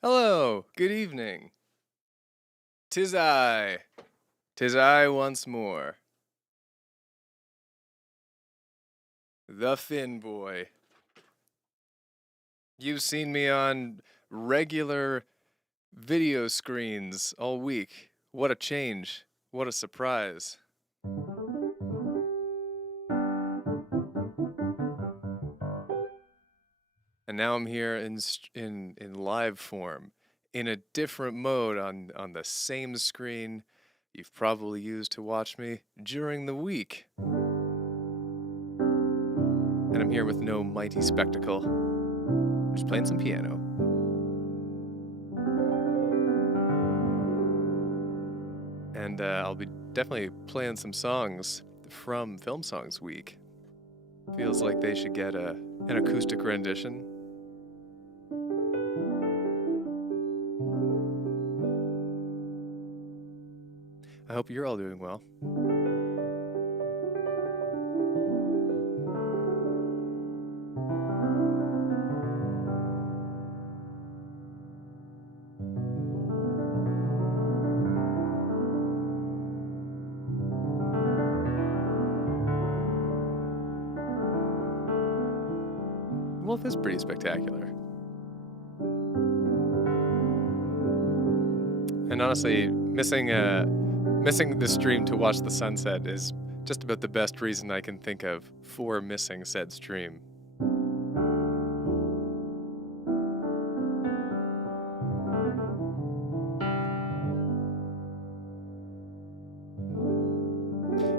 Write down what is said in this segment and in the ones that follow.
Hello, good evening. 'Tis I. 'Tis I once more. The Finn Boy. You've seen me on regular video screens all week. What a change. What a surprise. And now I'm here in live form, in a different mode on the same screen you've probably used to watch me during the week. And I'm here with no mighty spectacle. Just playing some piano. And I'll be definitely playing some songs from Film Songs Week. Feels like they should get an acoustic rendition. I hope you're all doing well. Wolf is pretty spectacular. And honestly, missing the stream to watch the sunset is just about the best reason I can think of for missing said stream.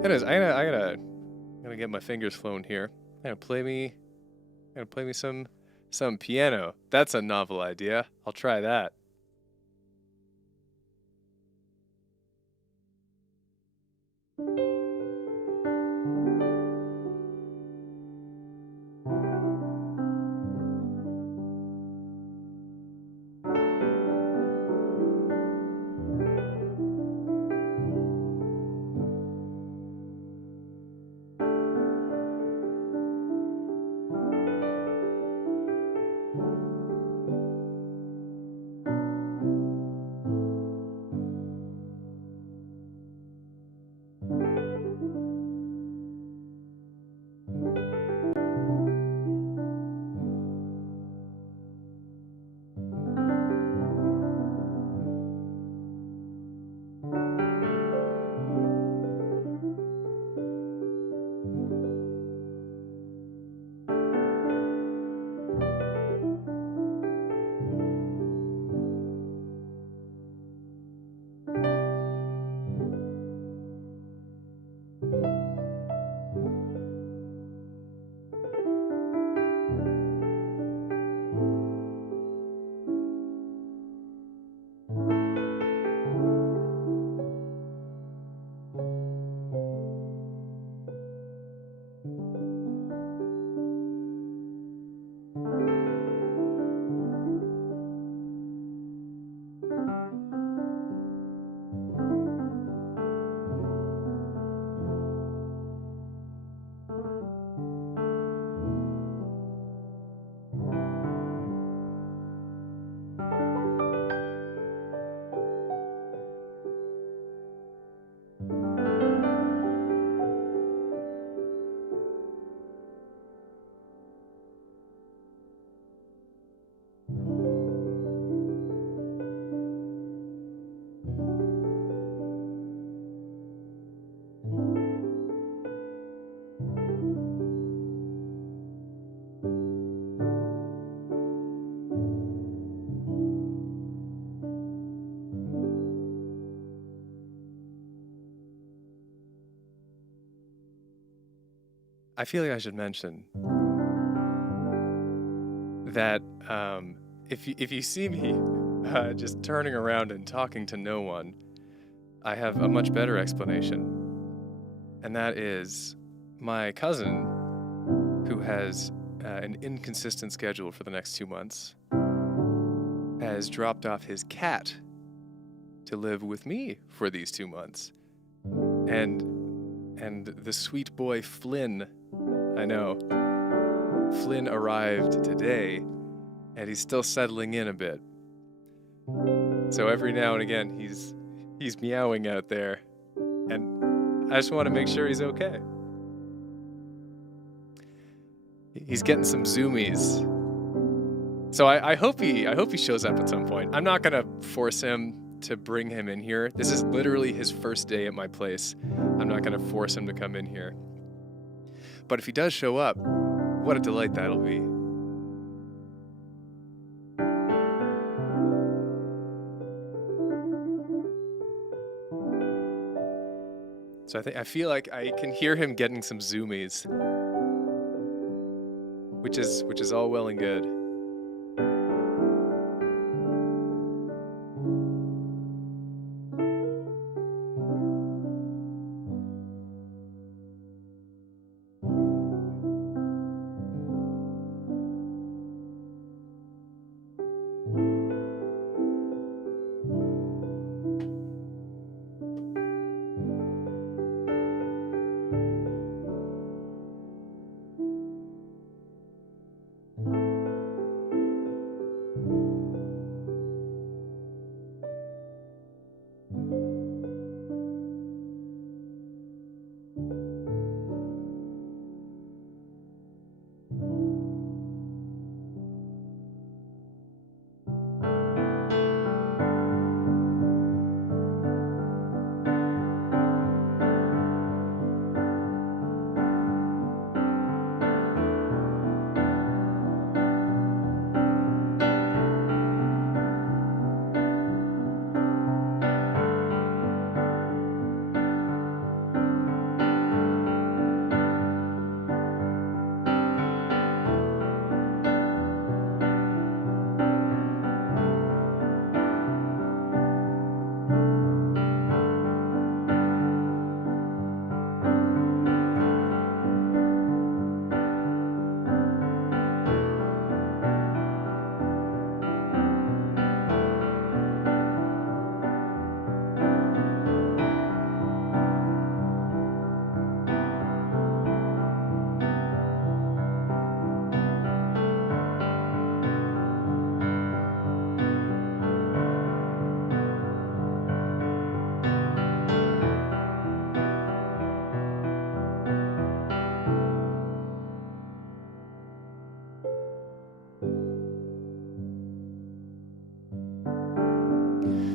Anyways, I gotta get my fingers flown here. I'm gonna play me some piano. That's a novel idea. I'll try that. I feel like I should mention that if you see me just turning around and talking to no one, I have a much better explanation, and that is my cousin, who has an inconsistent schedule for the next 2 months, has dropped off his cat to live with me for these 2 months, and the sweet boy Flynn, I know, Flynn arrived today, and he's still settling in a bit. So every now and again, he's meowing out there, and I just want to make sure he's okay. He's getting some zoomies. So I hope he shows up at some point. I'm not gonna force him to bring him in here. This is literally his first day at my place. I'm not gonna force him to come in here. But if he does show up, what a delight that'll be. So I feel like I can hear him getting some zoomies, which is all well and good.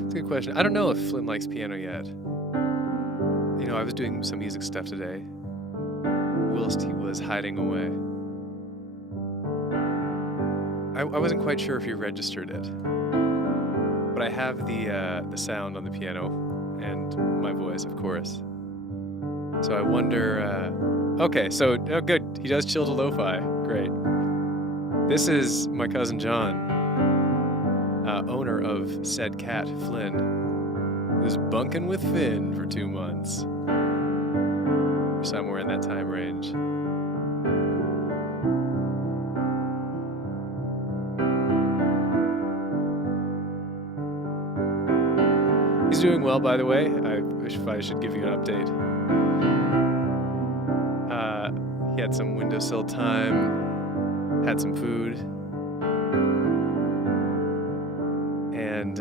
It's a good question. I don't know if Flynn likes piano yet. You know, I was doing some music stuff today, whilst he was hiding away. I wasn't quite sure if he registered it, but I have the sound on the piano and my voice, of course. So I wonder. Okay, so good. He does chill to lo-fi. Great. This is my cousin John, owner of said cat, Flynn, who's bunking with Finn for 2 months. Or somewhere in that time range. He's doing well, by the way. I should give you an update. He had some windowsill time, had some food, and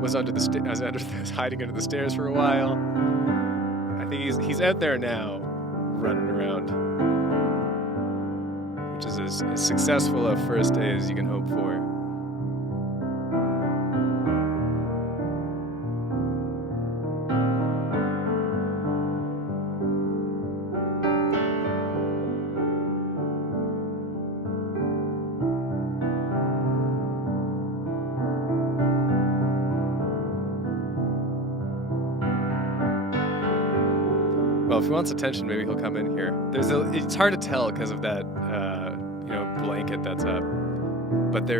was hiding under the stairs for a while. I think he's out there now, running around, which is as successful a first day as you can hope for. Well, if he wants attention, maybe he'll come in here. It's hard to tell because of that, blanket that's up. But the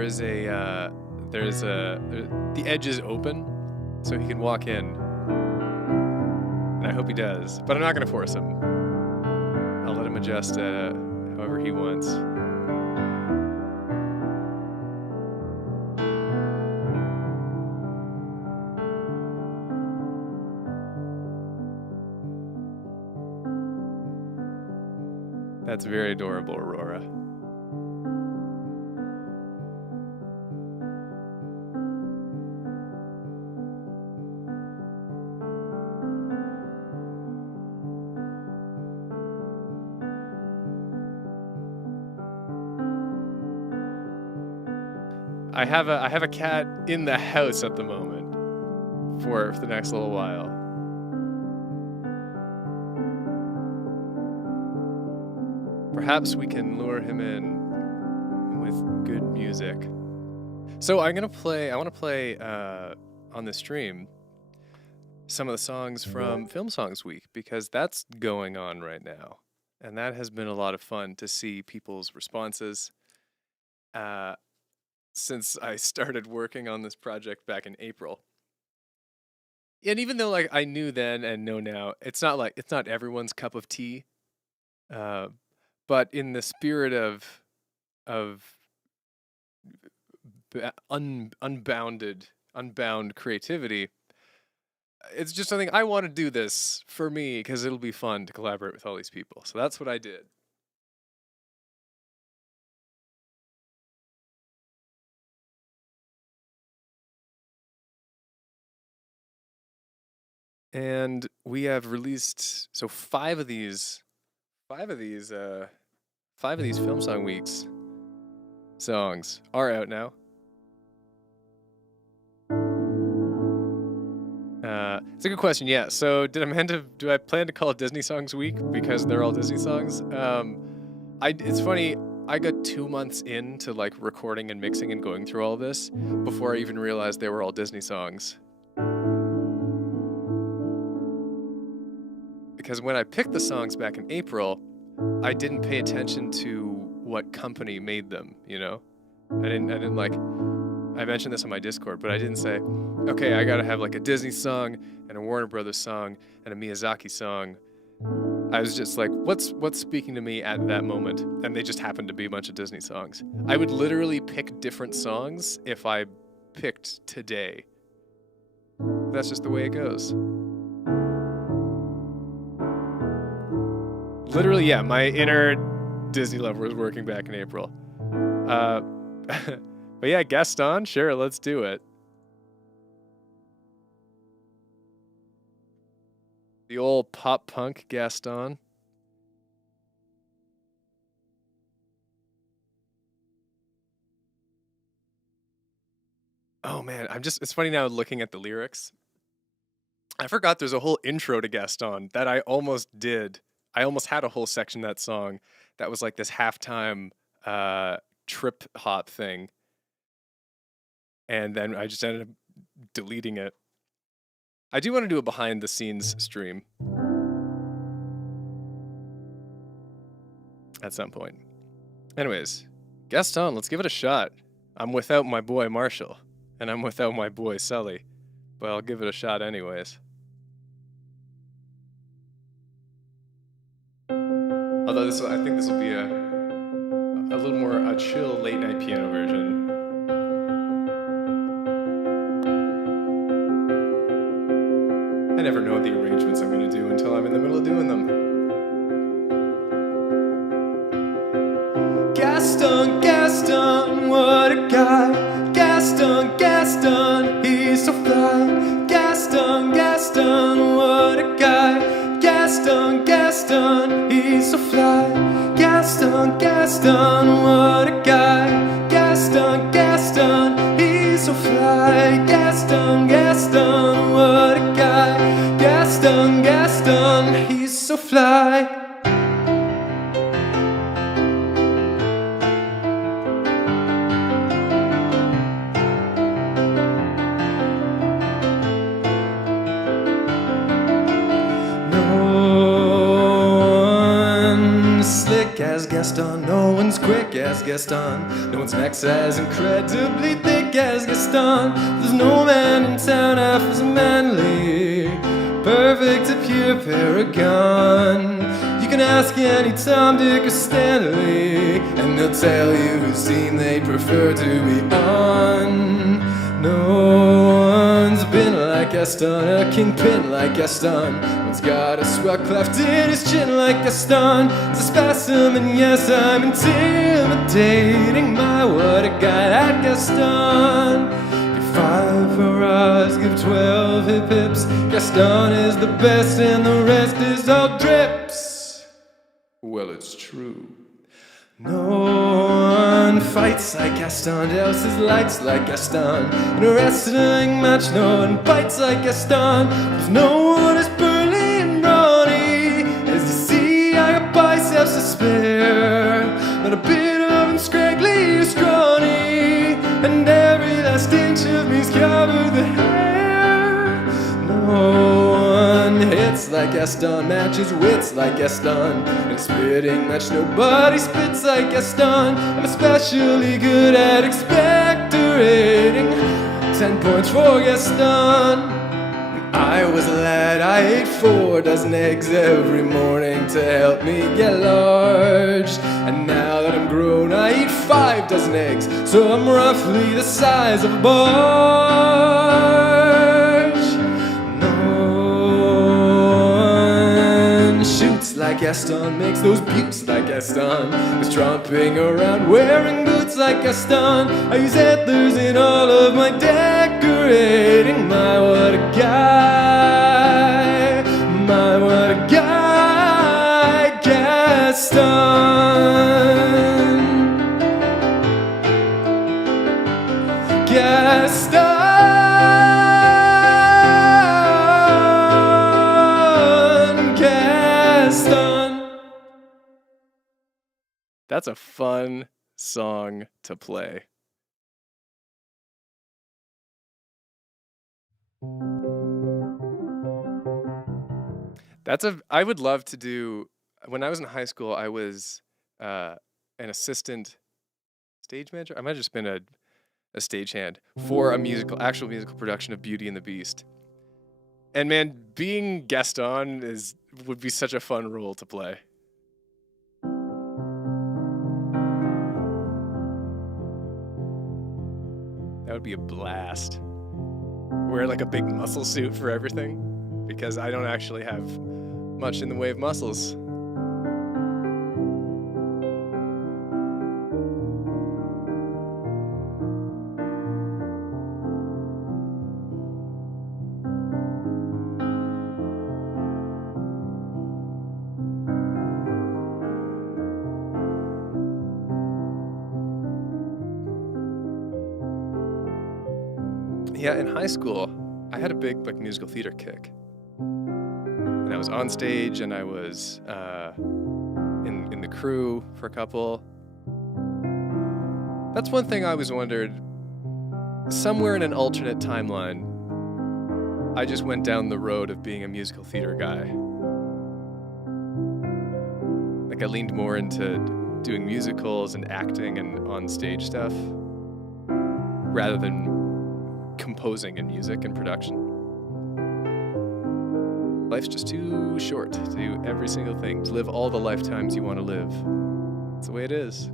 edge is open, so he can walk in. And I hope he does. But I'm not gonna force him. I'll let him adjust however he wants. That's very adorable, Aurora. I have a cat in the house at the moment for the next little while. Perhaps we can lure him in with good music. So I want to play on the stream some of the songs from Film Songs Week, because that's going on right now. And that has been a lot of fun to see people's responses. Since I started working on this project back in April. And even though like I knew then and know now, it's not everyone's cup of tea. But in the spirit of unbound creativity, it's just something I want to do this for me because it'll be fun to collaborate with all these people. So that's what I did. And we have released five of these Film Song Weeks songs are out now. It's a good question. Yeah. So do I plan to call it Disney Songs Week because they're all Disney songs? It's funny. I got 2 months into like recording and mixing and going through all this before I even realized they were all Disney songs. Because when I picked the songs back in April, I didn't pay attention to what company made them, you know? I didn't like, I mentioned this on my Discord, but I didn't say, okay, I gotta have like a Disney song and a Warner Brothers song and a Miyazaki song. I was just like, what's speaking to me at that moment? And they just happened to be a bunch of Disney songs. I would literally pick different songs if I picked today. That's just the way it goes. Literally, yeah, my inner Disney lover was working back in April. But yeah, Gaston, sure, let's do it. The old pop punk Gaston. Oh man, it's funny now looking at the lyrics. I forgot there's a whole intro to Gaston that I almost did. I almost had a whole section of that song that was like this halftime trip hop thing. And then I just ended up deleting it. I do want to do a behind the scenes stream at some point. Anyways, Gaston, let's give it a shot. I'm without my boy Marshall, and I'm without my boy Sully, but I'll give it a shot anyways. Although I think this will be a little more a chill late night piano version. I never know the arrangements I'm going to do until I'm in the middle of doing them. Gaston, Gaston, what a guy. Gaston, Gaston, he's so fly. Gaston, Gaston, what a guy. Gaston, Gaston, he's so fly. Gaston, Gaston, what a guy. Gaston, Gaston, he's so fly. Gaston, Gaston, what a guy. Gaston, Gaston, he's so fly. As Gaston, no one's quick as Gaston, no one's next as incredibly thick as Gaston. There's no man in town half as manly, perfect a pure paragon. You can ask any Tom, Dick, or Stanley, and they'll tell you whose team they prefer to be on. No one's been like Gaston, a kingpin like Gaston. One's got a swell cleft in his chin like Gaston. It's a spasm, and yes, I'm intimidating. My, what a guy, that Gaston. Give 5 hurrahs, give 12 hip hips. Gaston is the best, and the rest is all drips. Well, it's true. No one fights like Gaston, douses lights like Gaston. In a wrestling match, no one bites like Gaston. Cause no one is burly and brawny. As you see, I got biceps to spare. Not a bit of them scraggly or scrawny. And every last inch of me's covered the hair. No one hits like Gaston, matches wits like Gaston. In a spitting match, nobody spits like Gaston. I'm especially good at expectorating. 10 points for Gaston. When I was a lad, I ate 4 dozen eggs every morning to help me get large. And now that I'm grown, I eat 5 dozen eggs, so I'm roughly the size of a barge. No one shoots like Gaston, makes those buttes like Gaston. Was tromping around wearing boots like Gaston. I use antlers in all of my decorating. My, what a guy. My, what a guy. Gaston. Gaston. That's a fun song to play. I would love to do, when I was in high school, I was an assistant stage manager. I might have just been a stagehand for a actual musical production of Beauty and the Beast. And man, being Gaston would be such a fun role to play. That would be a blast. Wear like a big muscle suit for everything, because I don't actually have much in the way of muscles. Yeah, in high school, I had a big musical theater kick. And I was on stage, and I was in the crew for a couple. That's one thing I always wondered. Somewhere in an alternate timeline, I just went down the road of being a musical theater guy. Like, I leaned more into doing musicals and acting and on-stage stuff, rather than composing and music and production. Life's just too short to do every single thing, to live all the lifetimes you want to live. That's the way it is.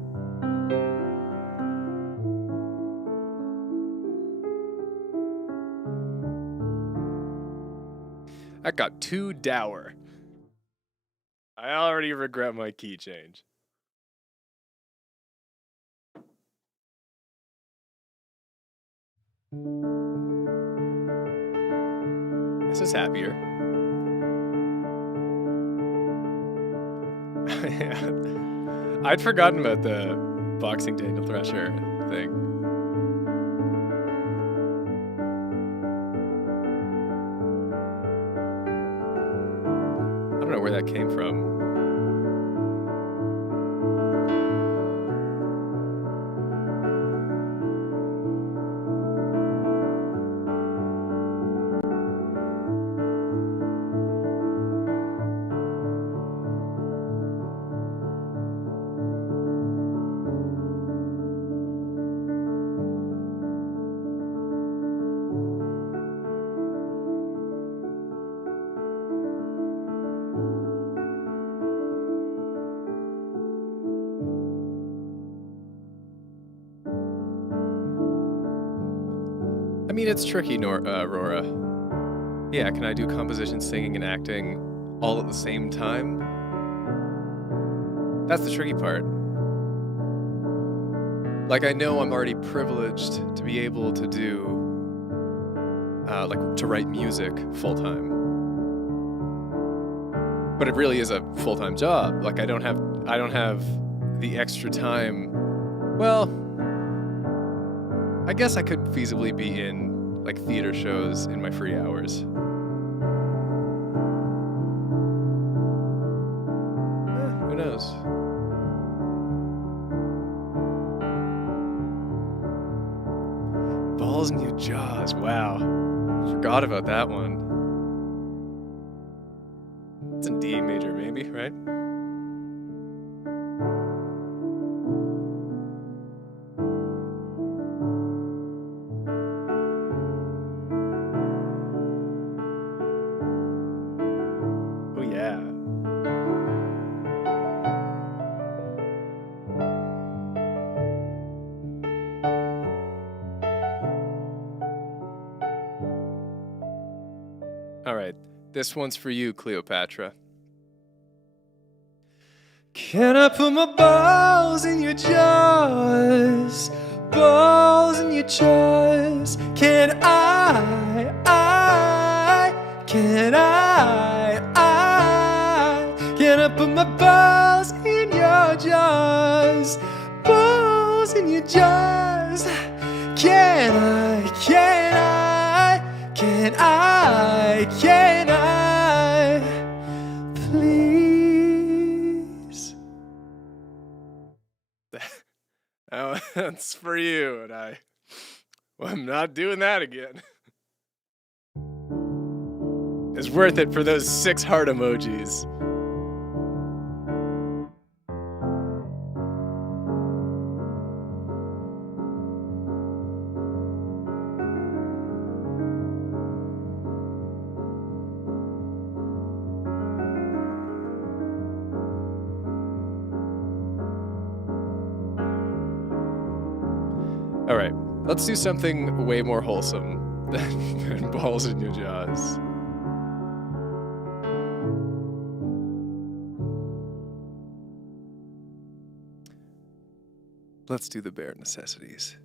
That got too dour. I already regret my key change. This is happier. I'd forgotten about the boxing Daniel Thresher thing. I don't know where that came from. I mean, it's tricky, Aurora. Yeah, can I do composition, singing, and acting all at the same time? That's the tricky part. Like, I know I'm already privileged to be able to do, to write music full-time. But it really is a full-time job. Like, I don't have the extra time, well, I guess I could feasibly be in like theater shows in my free hours. Who knows? Balls in your jaws. Wow. Forgot about that one. It's in D major, maybe, right? Oh, yeah. All right. This one's for you, Cleopatra. Can I put my balls in your jaws? Balls in your jaws. Can put my balls in your jaws? Balls in your jaws. Can I, please? Oh, that's for you, and I'm not doing that again. It's worth it for those 6 heart emojis. All right, let's do something way more wholesome than balls in your jaws. Let's do the bare necessities.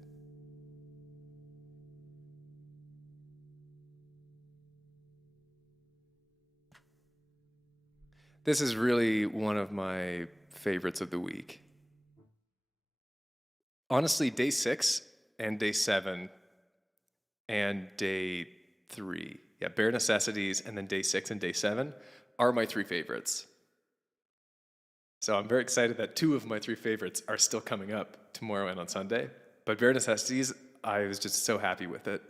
This is really one of my favorites of the week. Honestly, day 6 and day 7 and day 3, bare necessities, and then day 6 and day 7 are my 3 favorites. So I'm very excited that 2 of my 3 favorites are still coming up tomorrow and on Sunday. But bare necessities, I was just so happy with it.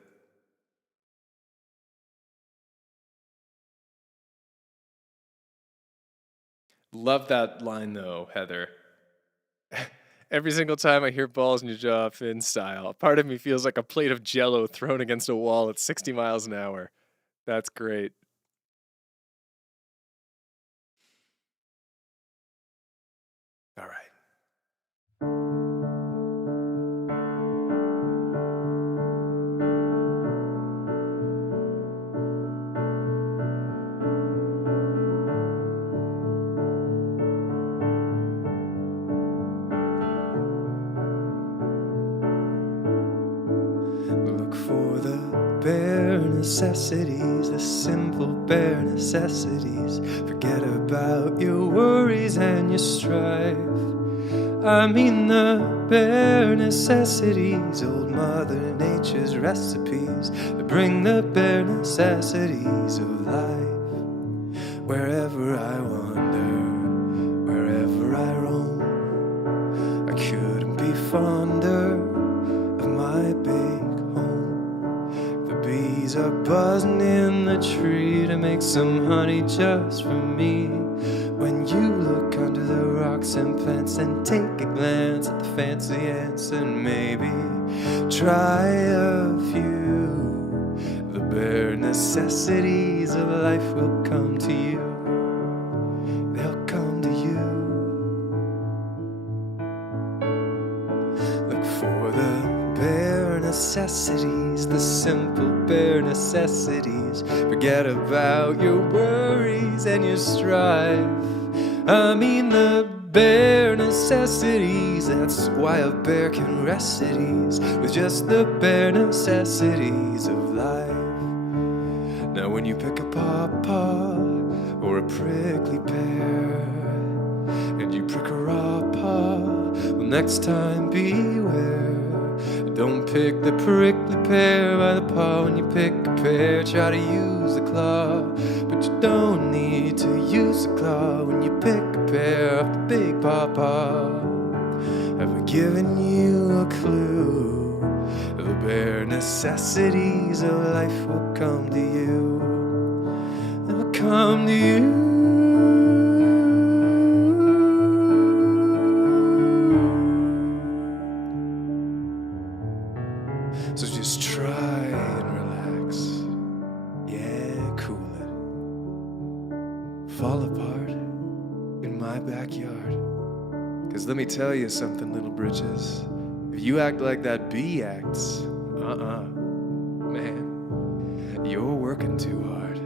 Love that line though, Heather. Every single time I hear balls in your jaw, Finn style, part of me feels like a plate of Jell-O thrown against a wall at 60 miles an hour. That's great. All right. Look for the bare necessities, the simple bare necessities. Forget about your worries and your strife. I mean the bare necessities, old Mother Nature's recipes that bring the bare necessities of life. Wherever I wander, wherever I roam, I couldn't be fonder of my big home. The bees are buzzing in the tree to make some honey just for me. When you look under the rocks and plants and take a glance at the fancy ants and maybe try a few, the bare necessities of life will come to you. They'll come to you. Look for the bare necessities, the simple bare necessities. Forget about your worries and your strife. I mean the bare necessities. That's why a bear can rest at ease with just the bare necessities of life. Now when you pick a pawpaw or a prickly pear and Did you prick a raw paw? Well, next time beware. Don't pick the prickly pear by the paw. When you pick a pear, try to use the claw. But you don't need to use the claw when you pick a pear off the big pawpaw. Have I given you a clue? The bare necessities of life will come to you. They'll come to you. So just try and relax. Yeah, cool it. Fall apart in my backyard. 'Cause let me tell you something, little britches. If you act like that bee acts, man, you're working too hard.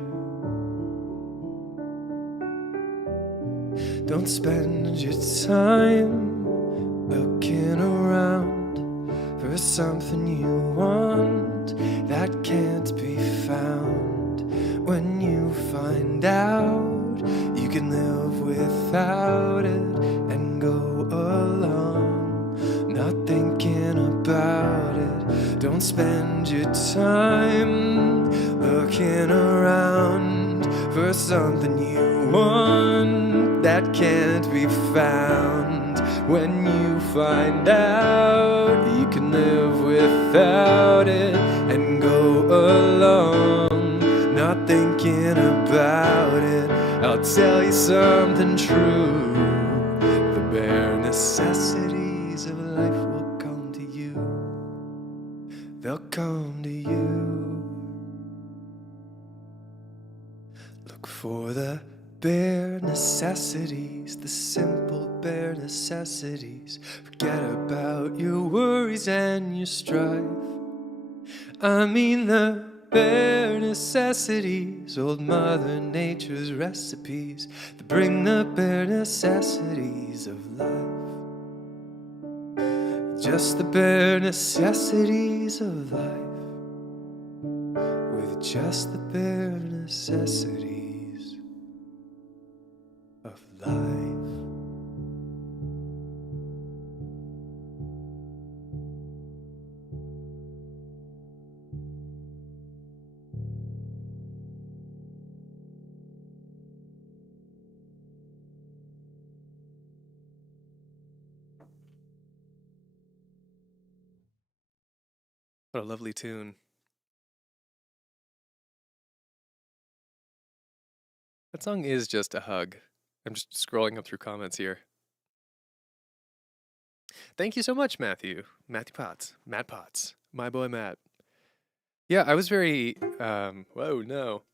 Don't spend your time looking around for something you want that can't be found. When you find out you can live without it and go along, not thinking about it. Don't spend your time looking around for something you want that can't be found. When you find out you can live without it and go along, not thinking about it, I'll tell you something true. The bare necessities of life will come to you. They'll come to you. Look for the bare necessities, the simple bare necessities. Forget about your worries and your strife. I mean the bare necessities, old Mother Nature's recipes that bring the bare necessities of life. Just the bare necessities of life, with just the bare necessities of life. What a lovely tune. That song is just a hug. I'm just scrolling up through comments here. Thank you so much, Matthew. Matthew Potts. Matt Potts. My boy Matt. Yeah, I was very whoa, no.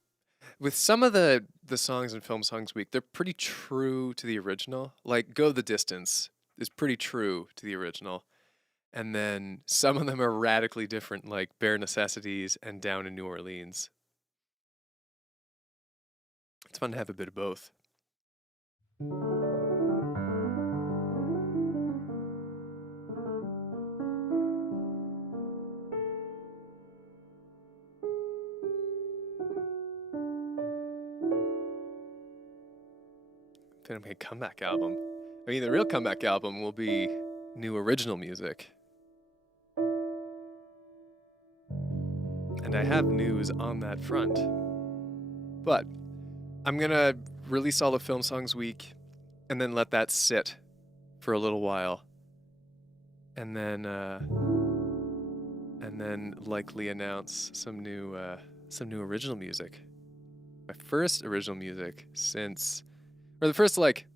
With some of the songs in Film Songs Week, they're pretty true to the original. Like Go the Distance is pretty true to the original. And then some of them are radically different, like Bare Necessities and Down in New Orleans. It's fun to have a bit of both. Gonna make a comeback album. I mean, the real comeback album will be new original music. And I have news on that front. But I'm gonna release all the Film Songs Week and then let that sit for a little while. And then likely announce some new original music. My first original music since, or the first like,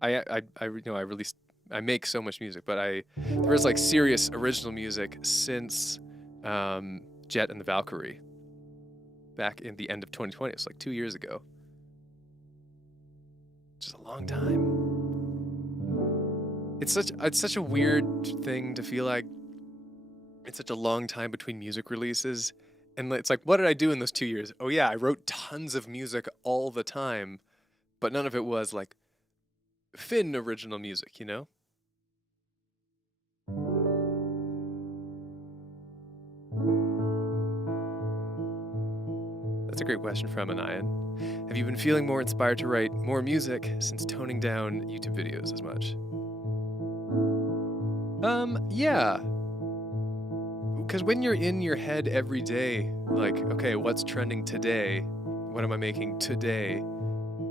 I released, I make so much music, but the first like serious original music since Jet and the Valkyrie back in the end of 2020. It's like 2 years ago. Just a long time. It's such a weird thing to feel like it's such a long time between music releases. And it's like, what did I do in those 2 years? Oh yeah, I wrote tons of music all the time, but none of it was like Finn original music, you know? That's a great question from Anayan. Have you been feeling more inspired to write more music since toning down YouTube videos as much? Yeah. Because when you're in your head every day, like, okay, what's trending today? What am I making today?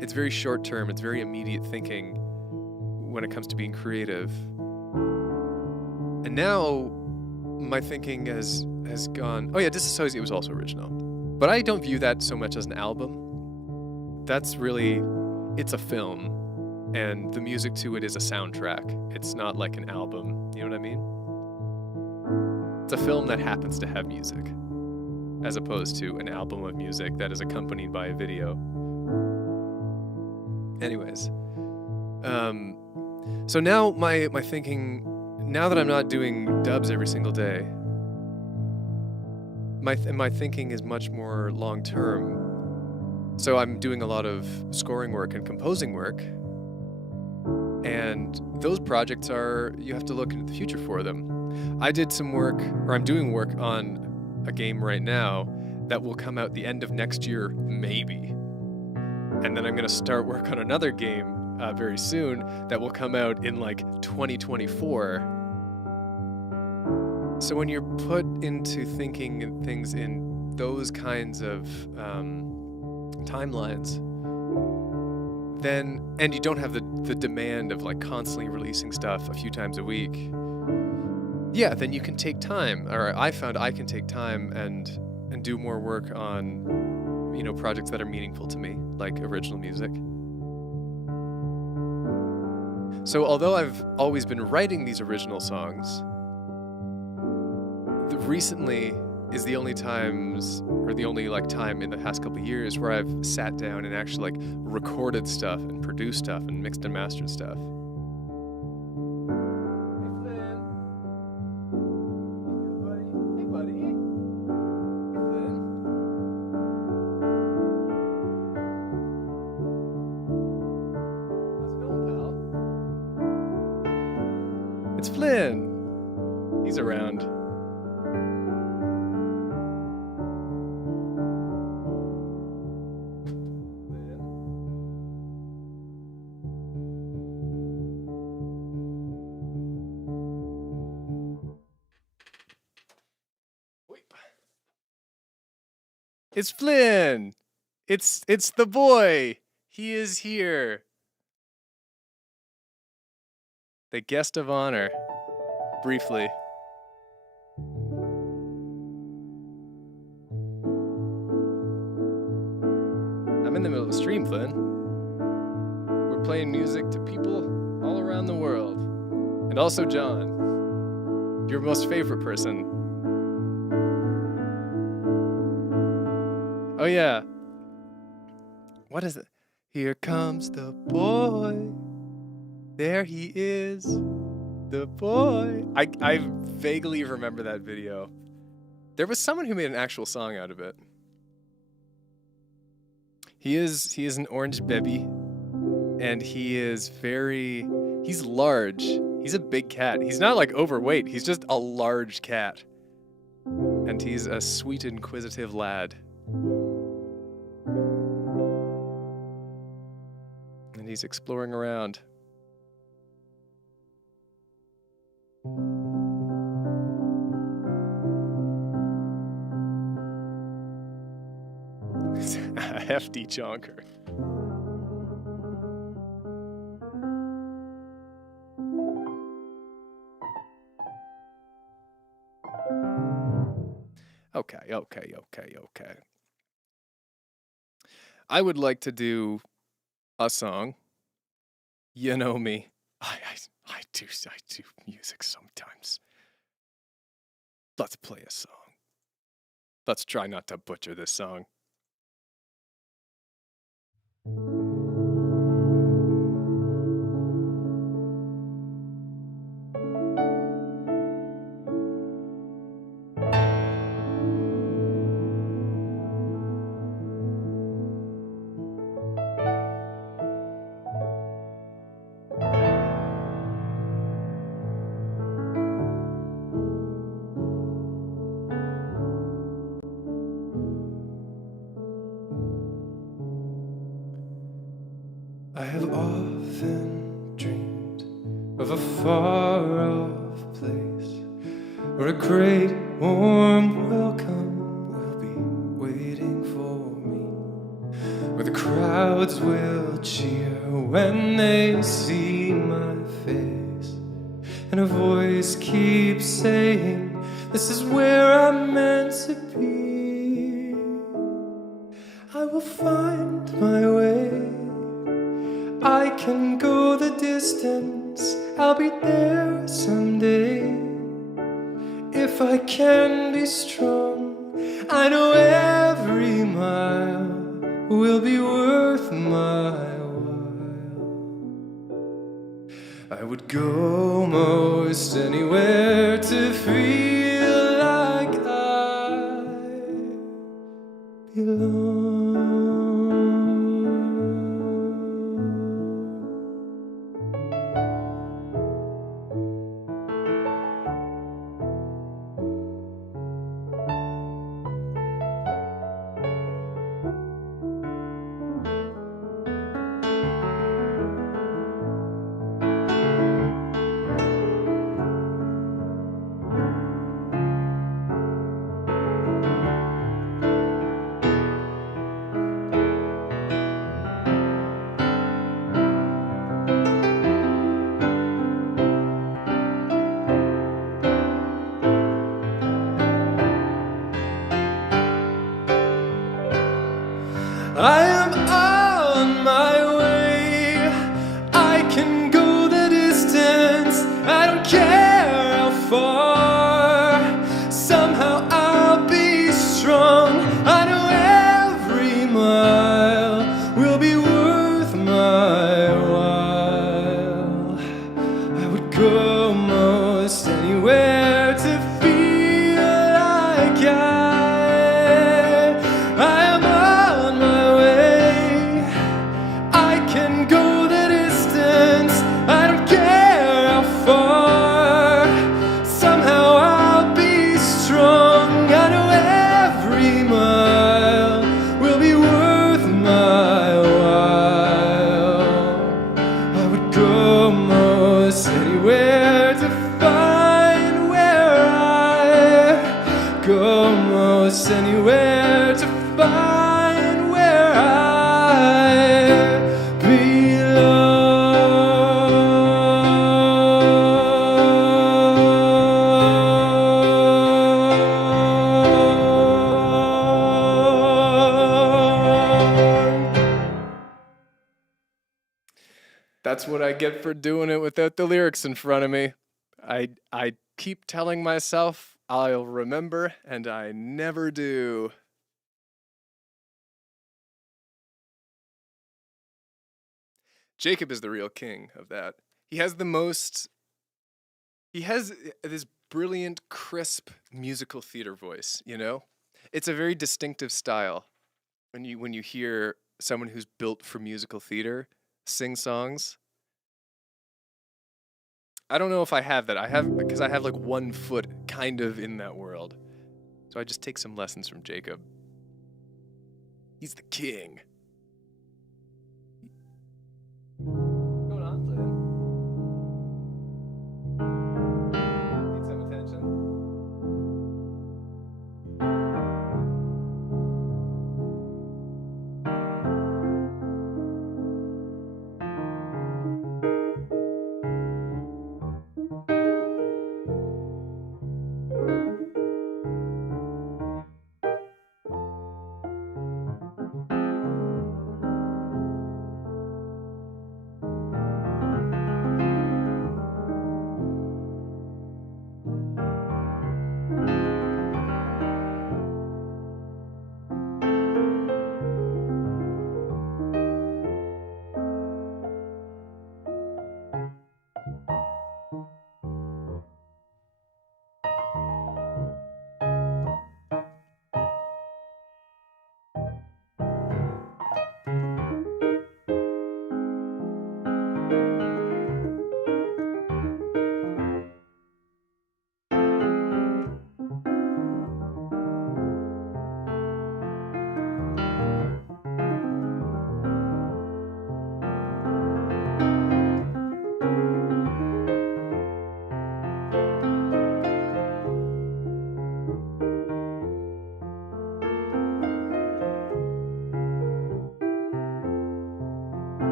It's very short term, it's very immediate thinking when it comes to being creative. And now my thinking has gone, oh yeah, Disassociate was also original. But I don't view that so much as an album. That's really, it's a film, and the music to it is a soundtrack. It's not like an album, you know what I mean? It's a film that happens to have music, as opposed to an album of music that is accompanied by a video. Anyways, so now my thinking, now that I'm not doing dubs every single day, my thinking is much more long term. So I'm doing a lot of scoring work and composing work, and those projects you have to look into the future for them. I did some work, or I'm doing work on a game right now that will come out the end of next year, maybe. And then I'm gonna start work on another game very soon that will come out in like 2024. So when you're put into thinking things in those kinds of timelines, then, and you don't have the demand of like constantly releasing stuff a few times a week, yeah, then you can take time, or I found I can take time and do more work on, you know, projects that are meaningful to me, like original music. So although I've always been writing these original songs, recently is the only times, or the only like time in the past couple of years where I've sat down and actually like recorded stuff and produced stuff and mixed and mastered stuff. It's Flynn. He's around. It's Flynn. It's the boy. He is here. The guest of honor. Briefly. I'm in the middle of a stream, Flynn. We're playing music to people all around the world. And also John, your most favorite person. Oh yeah. What is it? Here comes the boy. There he is. The boy. I vaguely remember that video. There was someone who made an actual song out of it. He is an orange baby, and he's large. He's a big cat. He's not like overweight. He's just a large cat. And he's a sweet, inquisitive lad. And he's exploring around. A hefty chonker. Okay. I would like to do a song. You know me. I do music sometimes. Let's play a song. Let's try not to butcher this song. I have often dreamed of a far-off place where a great warm welcome will be waiting for me, where the crowds will cheer when they see my face, and a voice keeps saying, this is where I'm meant to be. I will find my way, I can go the distance, I'll be there someday. If I can be strong, I know every mile will be worth my while. I would go most anywhere to feel like I belong. I am on my way, I can go the distance, I don't care how far. Somehow I'll be strong, I know every mile will be worth my while. I would go most anywhere to feel like I am on my way, I can go the distance, I don't care how far. Somehow I'll be strong, I know every mile will be worth my while. I would go most anywhere to find where I go most anywhere to find where I belong. That's what I get for doing it without the lyrics in front of me. I keep telling myself I'll remember, and I never do. Jacob is the real king of that. He has this brilliant, crisp musical theater voice, you know? It's a very distinctive style. When you hear someone who's built for musical theater sing songs, I don't know if I have that. I have because I have like 1 foot kind of in that world. So I just take some lessons from Jacob. He's the king. What's going on, Flynn? Need some attention.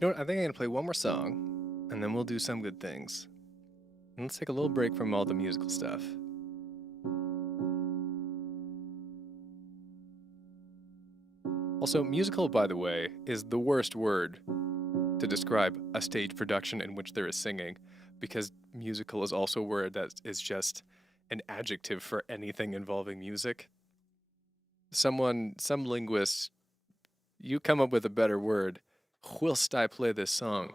You know what? I think I'm gonna play one more song, and then we'll do some good things. And let's take a little break from all the musical stuff. Also, musical, by the way, is the worst word to describe a stage production in which there is singing, because musical is also a word that is just an adjective for anything involving music. Some linguist, you come up with a better word whilst I play this song.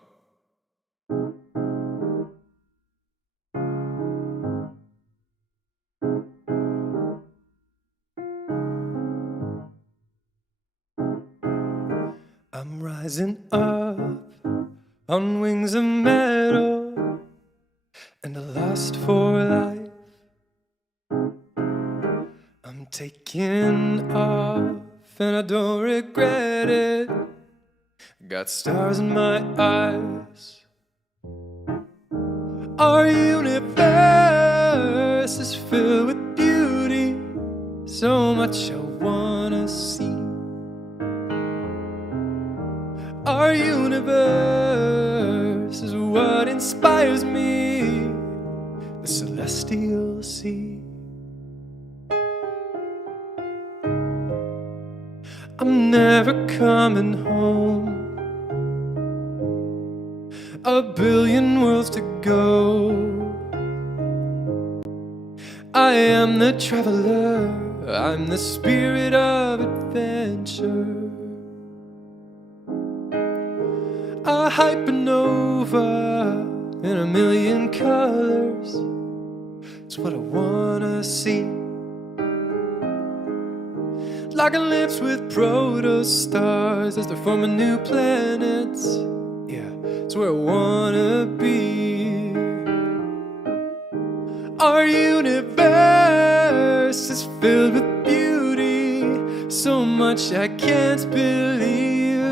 I'm rising up on wings of metal and a lust for life. I'm taking off and I don't regret it. Got stars in my eyes. Our universe is filled with beauty, so much I wanna see. Our universe is what inspires me, the celestial sea. I'm never coming home. A billion worlds to go. I am the traveler, I'm the spirit of adventure. A hypernova in a million colors. It's what I wanna see. Like lips with protostars as they're forming new planets. Yeah, it's where I wanna be. Our universe is filled with beauty, so much I can't believe.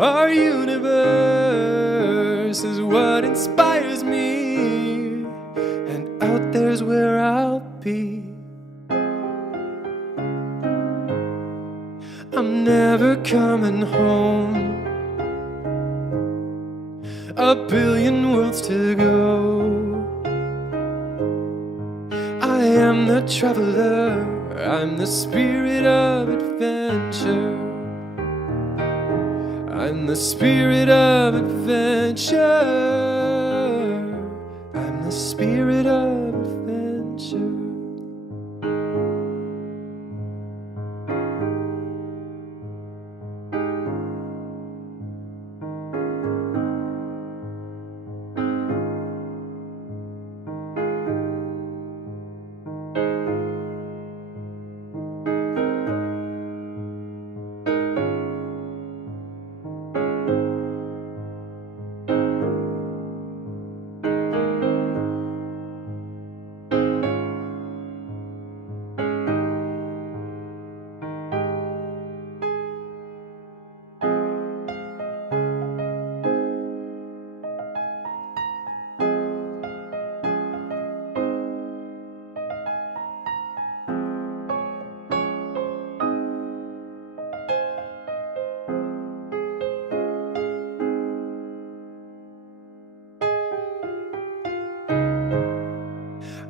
Our universe is what inspires me, and out there's where I'll be. I'm never coming home. A billion worlds to go. I am the traveler, I'm the spirit of adventure. I'm the spirit of adventure. I'm the spirit of adventure.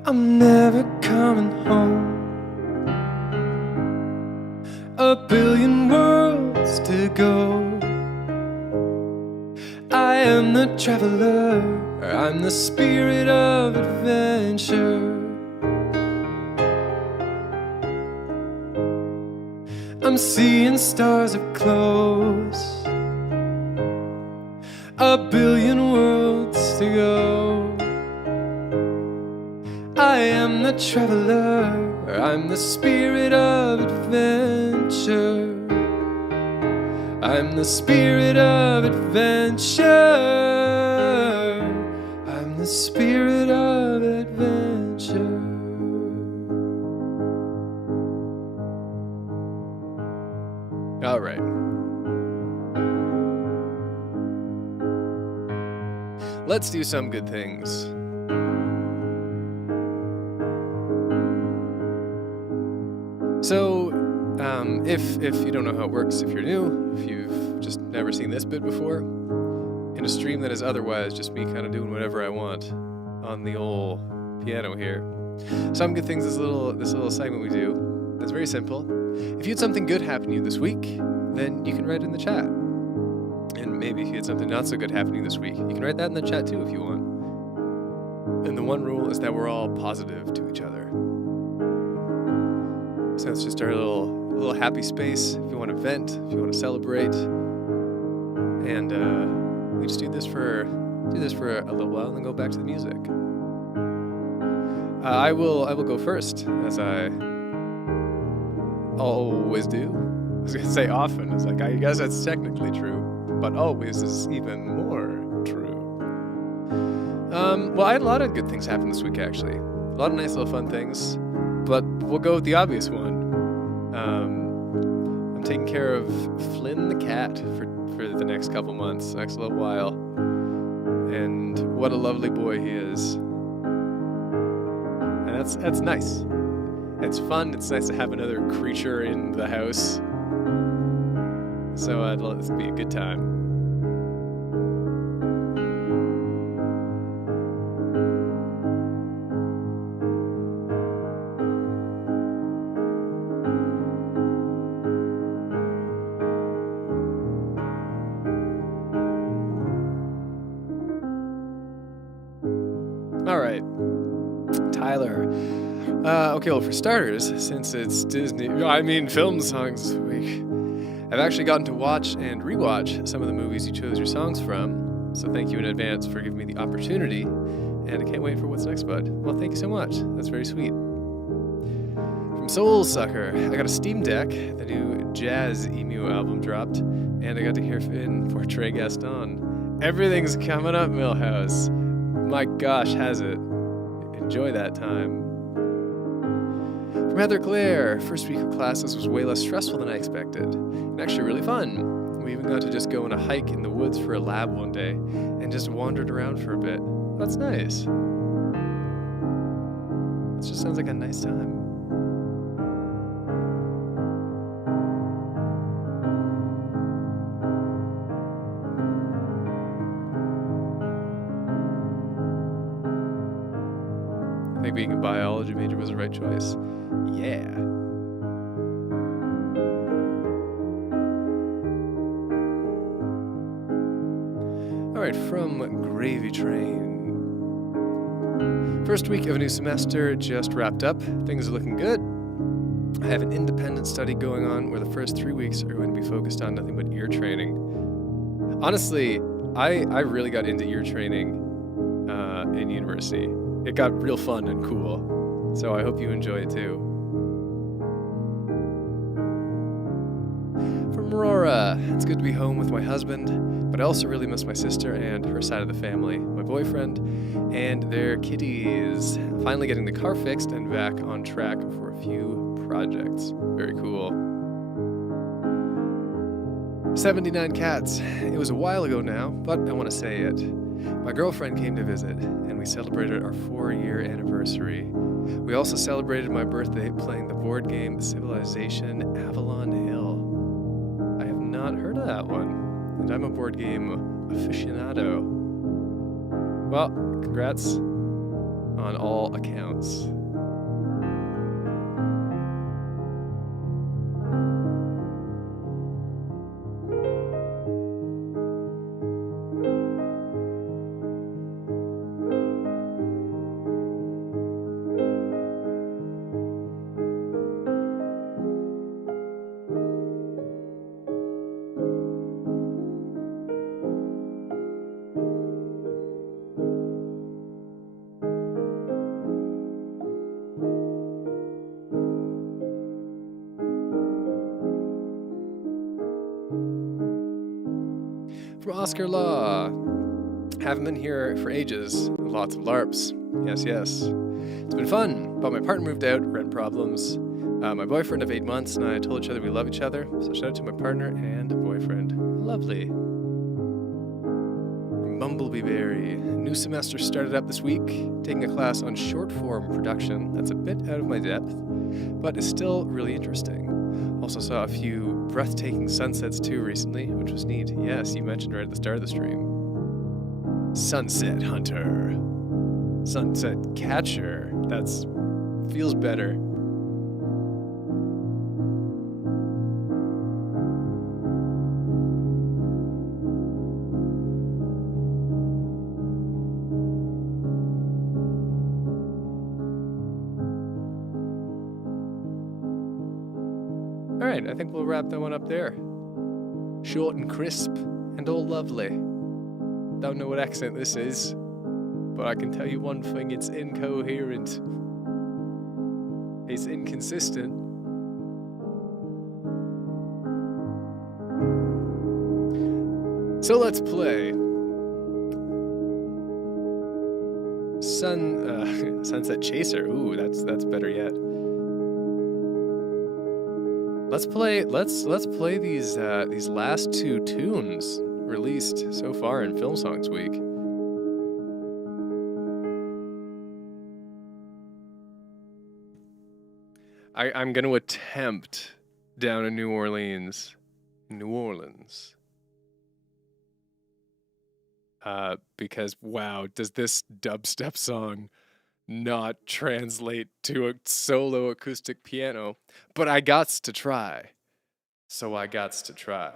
I'm never coming home. A billion worlds to go. I am the traveler, I'm the spirit of adventure. I'm seeing stars up close. A billion worlds to go. I am the traveler, I'm the spirit of adventure. I'm the spirit of adventure. I'm the spirit of adventure. All right. Let's do some good things. So, if you don't know how it works, if you're new, if you've have just never seen this bit before, in a stream that is otherwise just me kind of doing whatever I want on the old piano here. Some good things, this little segment we do. It's very simple. If you had something good happen to you this week, then you can write it in the chat. And maybe if you had something not so good happening this week, you can write that in the chat too if you want. And the one rule is that we're all positive to each other. So it's just our little happy space. If you want to vent, if you want to celebrate, and we just do this for a little while, and then go back to the music. I will go first, as I always do. I was gonna say often. It's like, I guess that's technically true, but always is even more true. Well, I had a lot of good things happen this week, actually. A lot of nice little fun things, but we'll go with the obvious one. I'm taking care of Flynn the cat for the next couple months, next little while. And what a lovely boy he is. And that's nice. It's fun. It's nice to have another creature in the house. So this will be a good time. All right, Tyler. Okay, well, for starters, since it's film songs this week, I've actually gotten to watch and rewatch some of the movies you chose your songs from, so thank you in advance for giving me the opportunity, and I can't wait for what's next, bud. Well, thank you so much. That's very sweet. From Soul Sucker, I got a Steam Deck. The new Jazz Emu album dropped, and I got to hear Finn portray Gaston. Everything's coming up, Millhouse. My gosh, has it. Enjoy that time. From Heather Claire, first week of classes was way less stressful than I expected, and actually really fun. We even got to just go on a hike in the woods for a lab one day, and just wandered around for a bit. That's nice. It just sounds like a nice time. I think being a biology major was the right choice. Yeah. All right, from Gravy Train. First week of a new semester just wrapped up. Things are looking good. I have an independent study going on where the first 3 weeks are going to be focused on nothing but ear training. Honestly, I really got into ear training in university. It got real fun and cool, so I hope you enjoy it too. From Aurora, it's good to be home with my husband, but I also really miss my sister and her side of the family, my boyfriend, and their kitties. Finally getting the car fixed and back on track for a few projects. Very cool. 79 cats. It was a while ago now, but I want to say it. My girlfriend came to visit, and we celebrated our 4-year anniversary. We also celebrated my birthday playing the board game Civilization Avalon Hill. I have not heard of that one, and I'm a board game aficionado. Well, congrats on all accounts. From Oscar Law. Haven't been here for ages. Lots of LARPs. Yes, yes. It's been fun, but my partner moved out, rent problems. My boyfriend of 8 months and I told each other we love each other, so shout out to my partner and boyfriend. Lovely. From Bumblebee Berry. New semester started up this week, taking a class on short form production. That's a bit out of my depth, but is still really interesting. Also saw a few breathtaking sunsets too recently, which was neat. Yes, you mentioned right at the start of the stream. Sunset Hunter. Sunset Catcher. That's feels better. All right, I think we'll wrap that one up there. Short and crisp and all lovely. Don't know what accent this is, but I can tell you one thing, it's incoherent. It's inconsistent. So let's play Sunset Chaser. Ooh, that's better yet. Let's play these last two tunes released so far in Film Songs Week. I'm gonna attempt Down in New Orleans. Because wow, does this dubstep song not translate to a solo acoustic piano? But I gots to try. So I gots to try.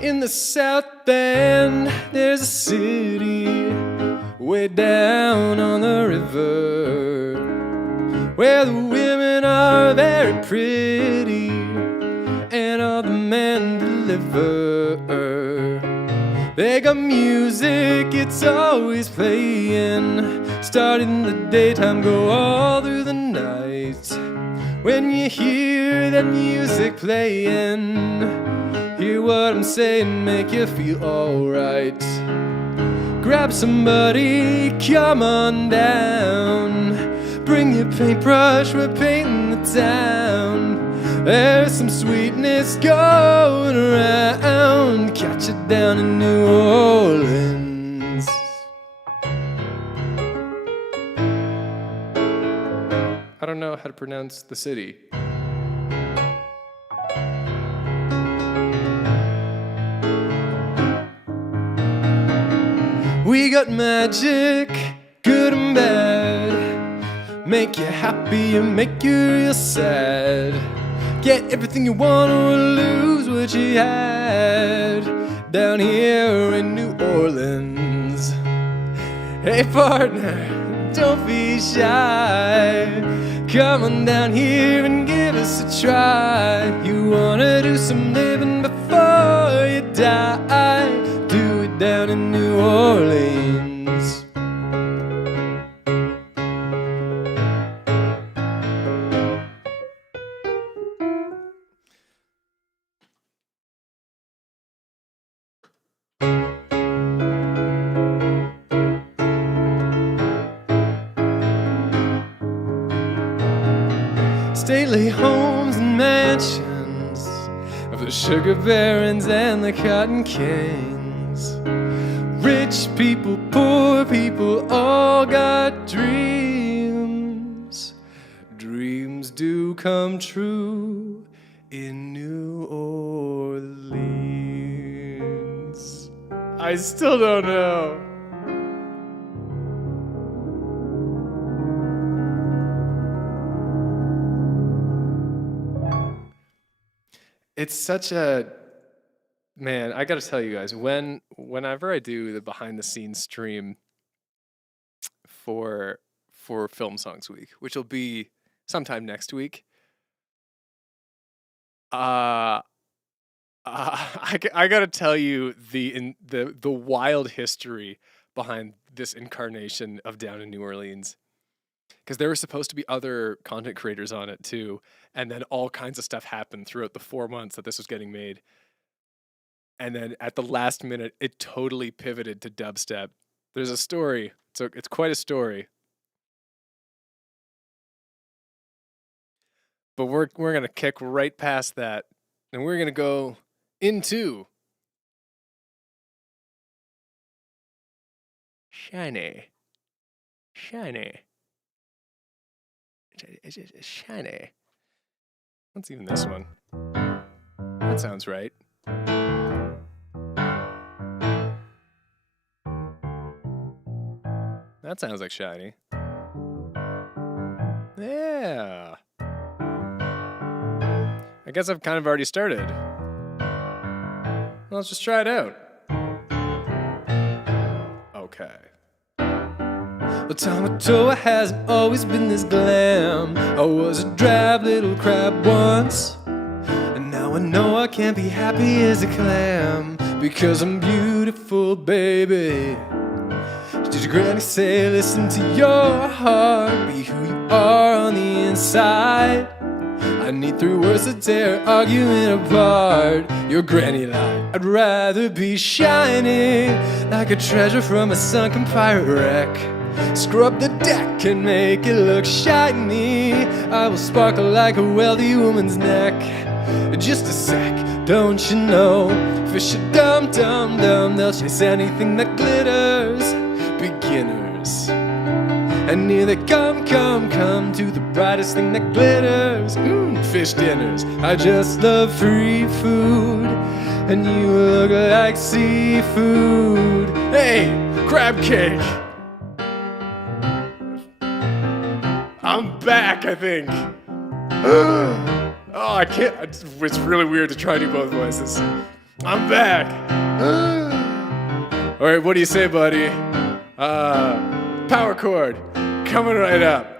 In the South End, there's a city way down on the river, where the women are very pretty and all the men deliver. They got music, it's always playing, starting in the daytime, go all through the night. When you hear that music playing, hear what I'm saying, make you feel alright. Grab somebody, come on down. Bring your paintbrush, we're painting the town. There's some sweetness going around. Catch it down in New Orleans. I don't know how to pronounce the city. We got magic, good and bad. Make you happy and make you real sad. Get everything you want or lose what you had. Down here in New Orleans. Hey partner, don't be shy. Come on down here and give us a try. You wanna do some living before you die. Do it down in New Orleans. Stately homes and mansions of the sugar barons and the cotton kings. Rich people, poor people, all got dreams. Dreams do come true in New Orleans. I still don't know. It's such a, man, I gotta tell you guys, whenever I do the behind the scenes stream for Film Songs Week, which will be sometime next week, I gotta tell you the wild history behind this incarnation of Down in New Orleans. Because there were supposed to be other content creators on it too, and then all kinds of stuff happened throughout the 4 months that this was getting made. And then at the last minute, it totally pivoted to dubstep. There's a story. So it's quite a story. But we're gonna kick right past that, and we're gonna go into shiny, shiny, shiny. What's even this one? That sounds right. That sounds like shiny. Yeah. I guess I've kind of already started. Well, let's just try it out. Okay. Well, Tamatoa hasn't always been this glam. I was a drab little crab once, and now I know I can't be happy as a clam, because I'm beautiful, baby. Did your granny say, listen to your heart, be who you are on the inside? I need 3 words to tear arguing apart. Your granny lied, I'd rather be shining like a treasure from a sunken pirate wreck. Scrub the deck and make it look shiny. I will sparkle like a wealthy woman's neck. Just a sec, don't you know, fish are dumb, dumb, dumb. They'll chase anything that glitters. Beginners, and here they come, come, come to the brightest thing that glitters. Fish dinners. I just love free food, and you look like seafood. Hey, crab cake. I'm back, I think. Oh, I can't. It's really weird to try to do both voices. I'm back. All right, what do you say, buddy? Power chord, coming right up.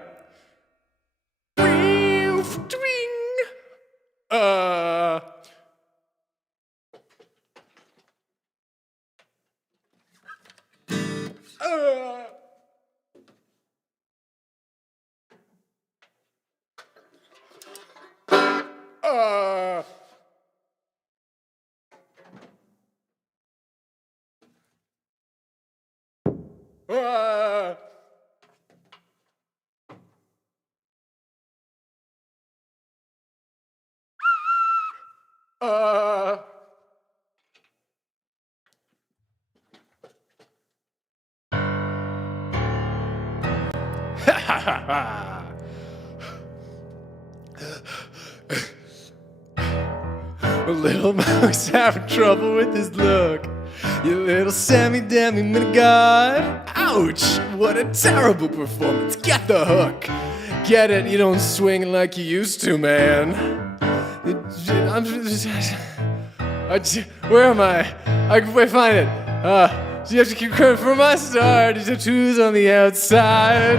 Little Mouse having trouble with his look. You little Sammy-Dammy God. Ouch! What a terrible performance. Get the hook. Get it? You don't swing like you used to, man. Where am I? I can find it. You have to keep credit for my start. Tattoos on the outside.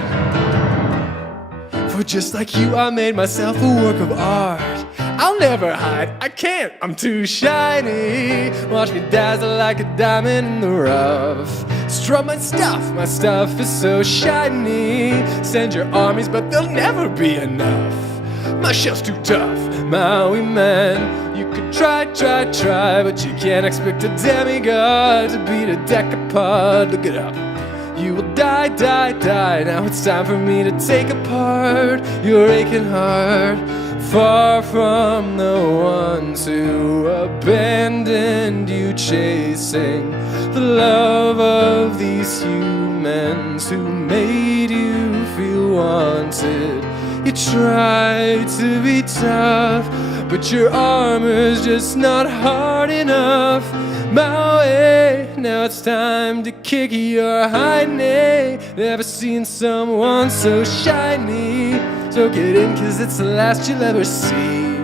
For just like you, I made myself a work of art. I'll never hide, I can't, I'm too shiny. Watch me dazzle like a diamond in the rough. Strut my stuff is so shiny. Send your armies, but they'll never be enough. My shell's too tough, Maui man. You could try, but you can't expect a demigod to beat a decapod. Look it up. You will die. Now it's time for me to take apart your aching heart. Far from the ones who abandoned you, chasing the love of these humans who made you feel wanted. You tried to be tough, but your armor's just not hard enough. Maui, now it's time to kick your hiney. Never seen someone so shiny. So get in, cause it's the last you'll ever see.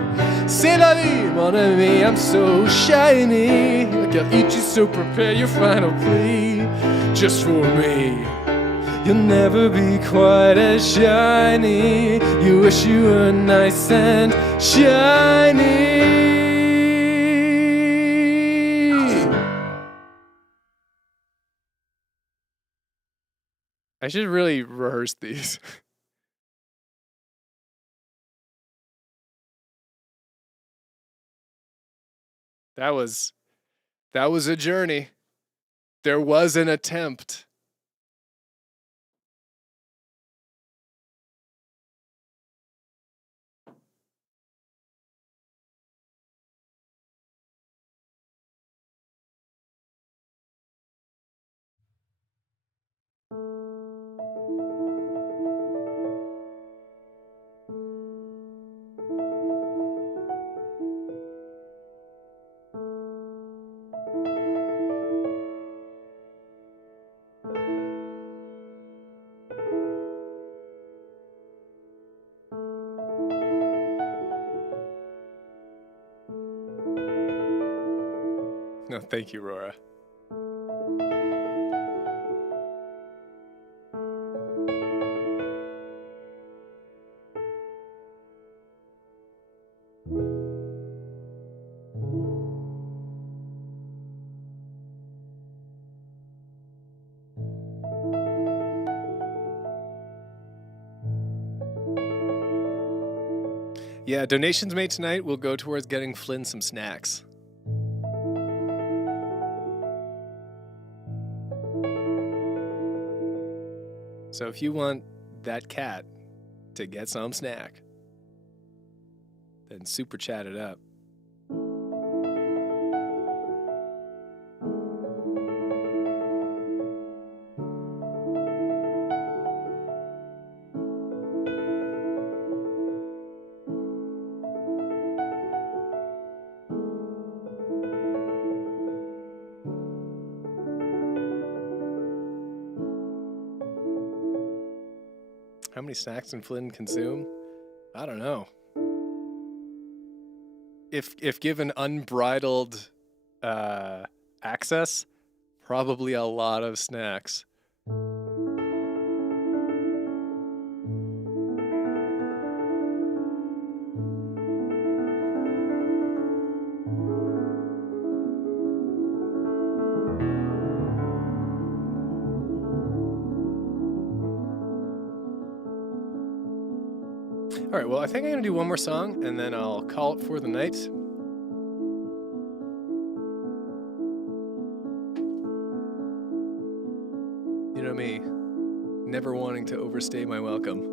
C'est la vie, mon ami, I'm so shiny. Like I'll eat you, so prepare your final plea. Just for me, you'll never be quite as shiny. You wish you were nice and shiny. I should really rehearse these. That was a journey. There was an attempt. No, thank you, Rora. Yeah, donations made tonight will go towards getting Flynn some snacks. So if you want that cat to get some snack, then super chat it up. How many snacks can Flynn consume? I don't know. If given unbridled access, probably a lot of snacks. All right, well, I think I'm going to do one more song, and then I'll call it for the night. You know me, never wanting to overstay my welcome.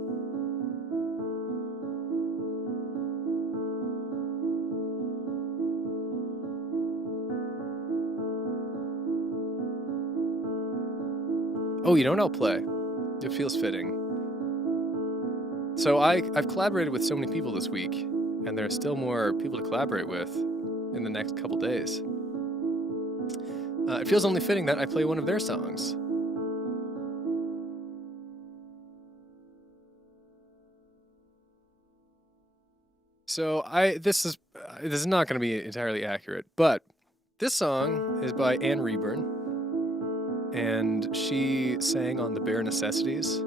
Oh, you know what I'll play? It feels fitting. So I've collaborated with so many people this week, and there are still more people to collaborate with in the next couple days. It feels only fitting that I play one of their songs. So this is not going to be entirely accurate, but this song is by Anne Reburn, and she sang on The Bare Necessities.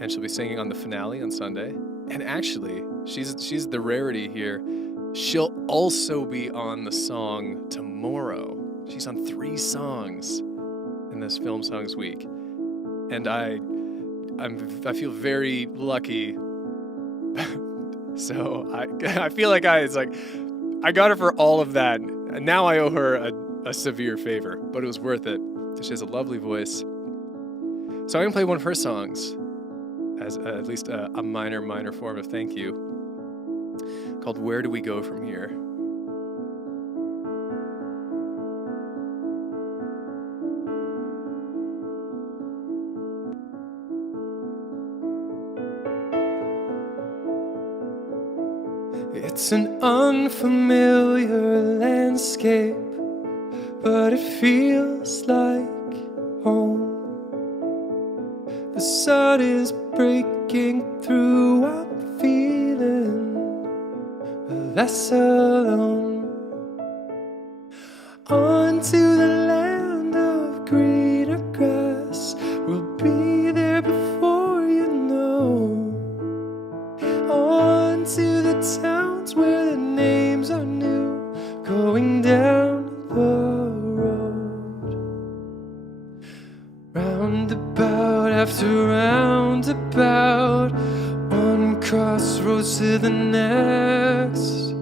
And she'll be singing on the finale on Sunday. And actually, she's the rarity here. She'll also be on the song tomorrow. She's on 3 songs in this Film Songs Week. And I feel very lucky. So I feel like I got her for all of that. And now I owe her a severe favor, but it was worth it. She has a lovely voice. So I'm gonna play one of her songs as at least a minor form of thank you, called Where Do We Go From Here? It's an unfamiliar landscape, but it feels like home. The sun is breaking through, I'm feeling less alone. Onto the land of greener grass, we'll be there before you know. Onto the towns where the names are new, going down the road. Roundabout after roundabout, one crossroads to the next.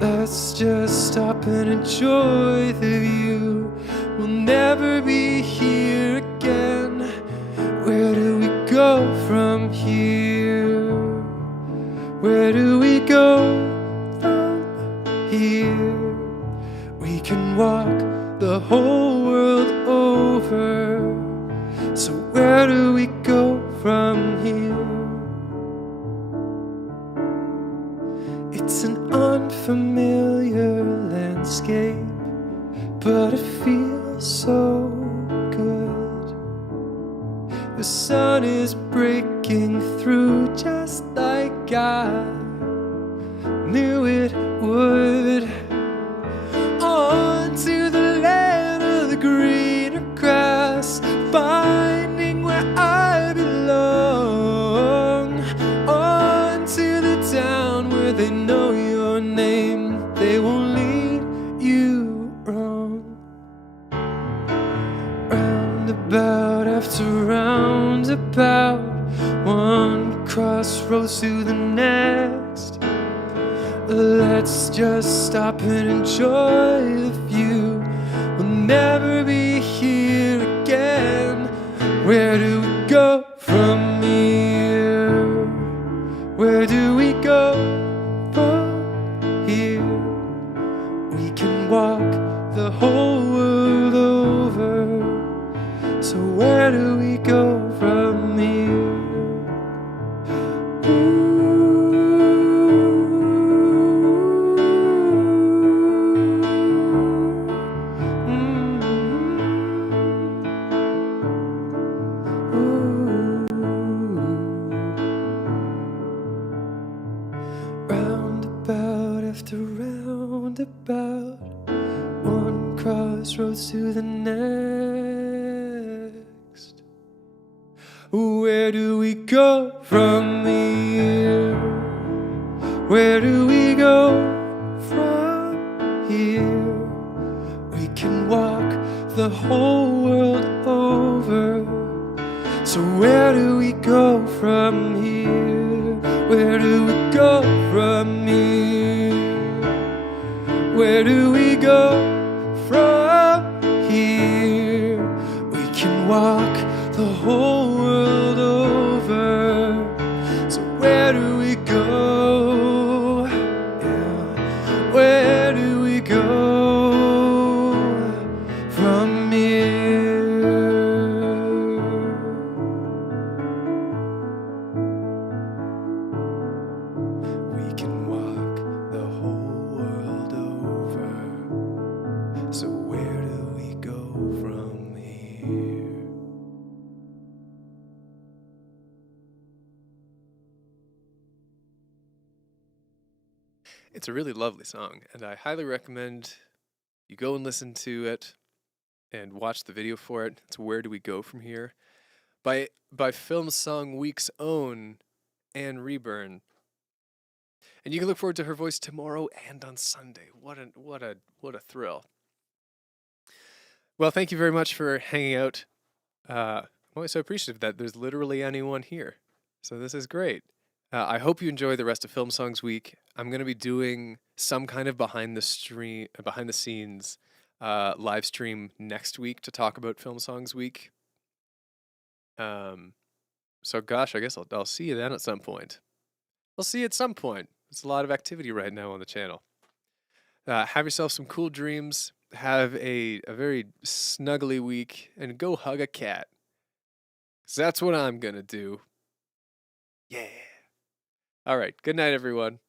Let's just stop and enjoy the view. We'll never be here again. Where do we go from here? Where do we go from here? We can walk the whole world over. So where do we go from here? It's an unfamiliar landscape, but it feels so good. The sun is breaking through just like I knew it would. Roundabout after roundabout, one crossroads to the next. Let's just stop and enjoy the view. We'll never be here again. Where do we go from here? Where do we go from here? We can walk the whole world over. So where do we go from here? Roundabout after roundabout, one crossroads to the next. Where do we go from here? Where do we go from here? We can walk the whole world over. So where do we go from here? Where do we go from here? Where do we go from here? We can walk the whole world over. So where do we go? Yeah. Where do we go from here? We can walk the whole world over. So where do we go from here? It's a really lovely song, and I highly recommend you go and listen to it and watch the video for it. It's Where Do We Go From Here by Film Song Week's own Anne Reburn. And you can look forward to her voice tomorrow and on Sunday. What a thrill. Well, thank you very much for hanging out. I'm always so appreciative that there's literally anyone here. So this is great. I hope you enjoy the rest of Film Songs Week. I'm going to be doing some kind of behind the scenes live stream next week to talk about Film Songs Week. So gosh, I guess I'll see you then at some point. I'll see you at some point. There's a lot of activity right now on the channel. Have yourself some cool dreams. Have a very snuggly week and go hug a cat. 'Cause that's what I'm going to do. Yeah. All right. Good night, everyone.